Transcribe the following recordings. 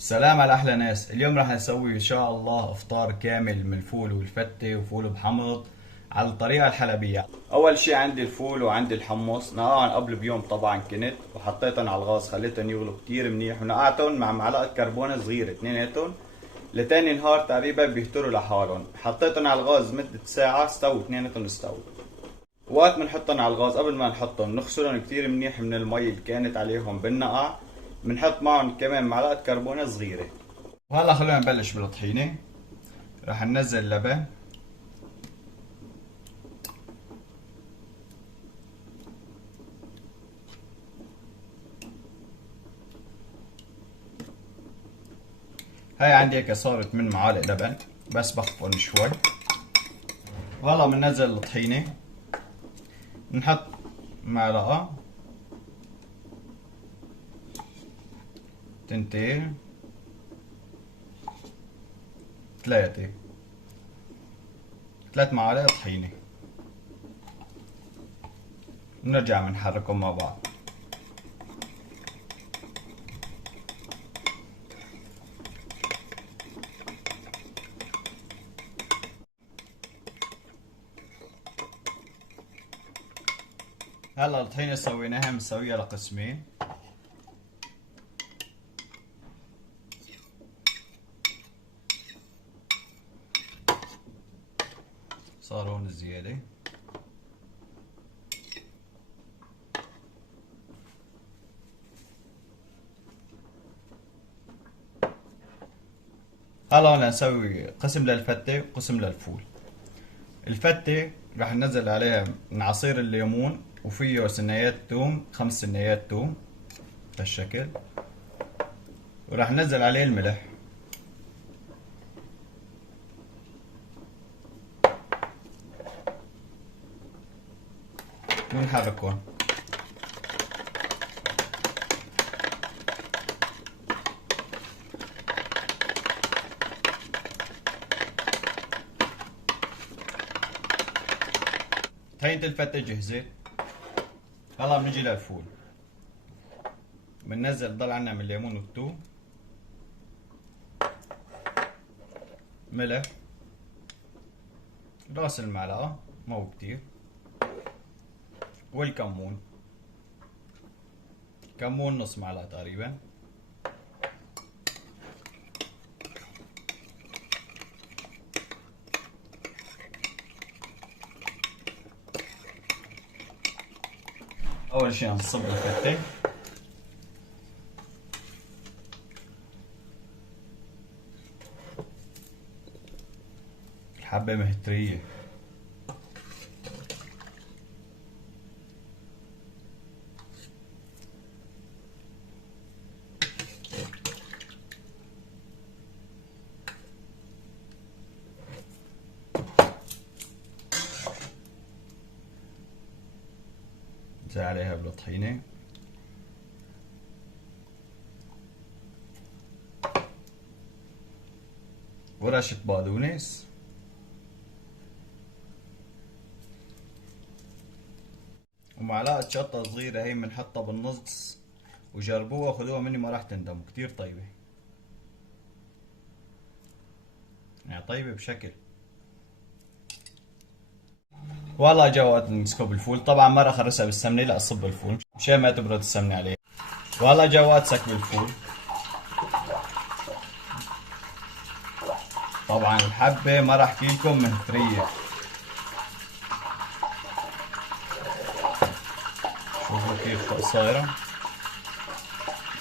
سلام على احلى ناس. اليوم راح نسوي ان شاء الله افطار كامل من الفول والفتة وفول بحمض على الطريقة الحلبية. اول شي عندي الفول وعندي الحمص، نقعهم قبل بيوم طبعا كنت وحطيتهم على الغاز، خليتهم يغلوا كتير منيح ونقعتهم مع معلقة كربونة صغيرة اثنيناتهم لتاني نهار تقريبا بيهتروا لحالهم. حطيتهم على الغاز مدة ساعة، استووا اثنيناتهم استووا. وقت ما نحطهم على الغاز قبل ما نحطهم نغسلهم كتير منيح من المي اللي كانت عليهم بالنقع. بنحط معهم كمان معلقة كربونة صغيرة. وهلا خلونا نبلش بالطحينة. راح ننزل لبن، هاي عندي هيك صارت من معالق لبن، بس بخفن شوي. وهلا بننزل الطحينة، بنحط معلقة، تنتين، ثلاثة، 3 معالق طحينة. بنرجع بنحركهم مع بعض. هلا الطحينة سويناها، بنسويها لقسمين. صار هون زيادة. هلا بدنا نسوي قسم للفتة وقسم للفول. الفتة راح ننزل عليها من عصير الليمون وفيه سنيات توم، 5 سنيات توم بهالشكل. وراح ننزل عليه الملح ونحركهم. طحينة الفتة جهزت. هلا بنجي للفول. بننزل ضل عنا من الليمون والثوم، ملح، راس المعلقة مو كتير، والكمون، كمون نص معلقة تقريبا. أول شي نصب الفتة. الحبة مهترية. زي عليها بالطحينة. ورشة بقدونس. ومعلقة شطة صغيرة هي بنحطها بالنص. وجربوها خذوها مني ما راح تندموا، كتير طيبة. يعني طيبة بشكل. والله جا وقت نسكب الفول، طبعا ما راح ارسها بالسمنة، لا اصب الفول مشان ما تبرد السمنة عليه. والله جا وقت سكب الفول. طبعا الحبة ما راح احكي لكم مهترية. شوفوا كيف صايرة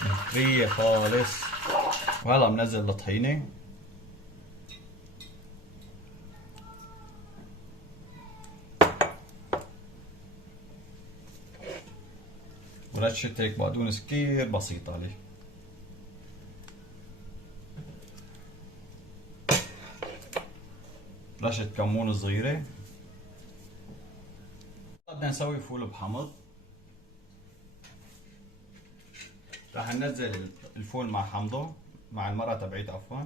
مهترية خالص. وهلا منزل الطحينة. ورشة هيك بقدونس كتير بسيطة عليه. رشة كمون صغيرة. بدنا نسوي فول بحمض. راح ننزل الفول مع حمضه، مع المرة تبعيته عفوا.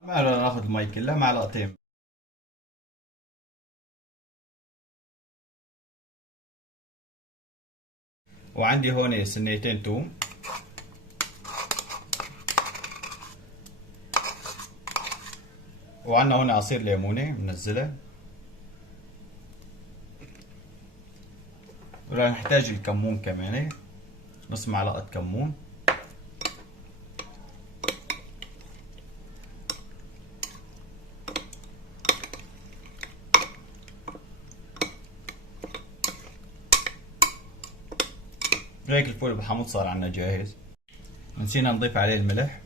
ما بدنا ناخذ المي كلها، معلقتين. وعندي هون سنيتين توم، وعندنا هون عصير ليمونة منزله، وراح نحتاج الكمون كمان، نص معلقة كمون، هيك الفول بحمص صار عنا جاهز. نسينا نضيف عليه الملح.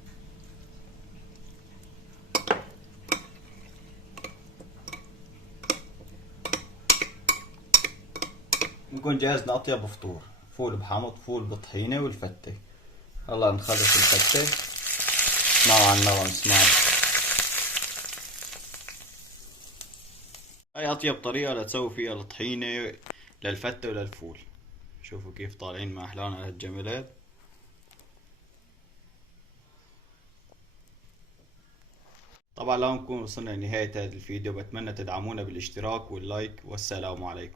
نكون جهزنا أطيب فطور، فول بحمض، فول بطحينة والفتة. هلا نخلص الفتة، اسمعوا عن النغم، اسمعوا. هاي أطيب طريقة لتسوي فيها الطحينة للفتة وللفول. شوفوا كيف طالعين مع أحلانا هالجملات. طبعا لو نكون وصلنا لنهاية هذا الفيديو، بتمنى تدعمونا بالاشتراك واللايك، والسلام عليكم.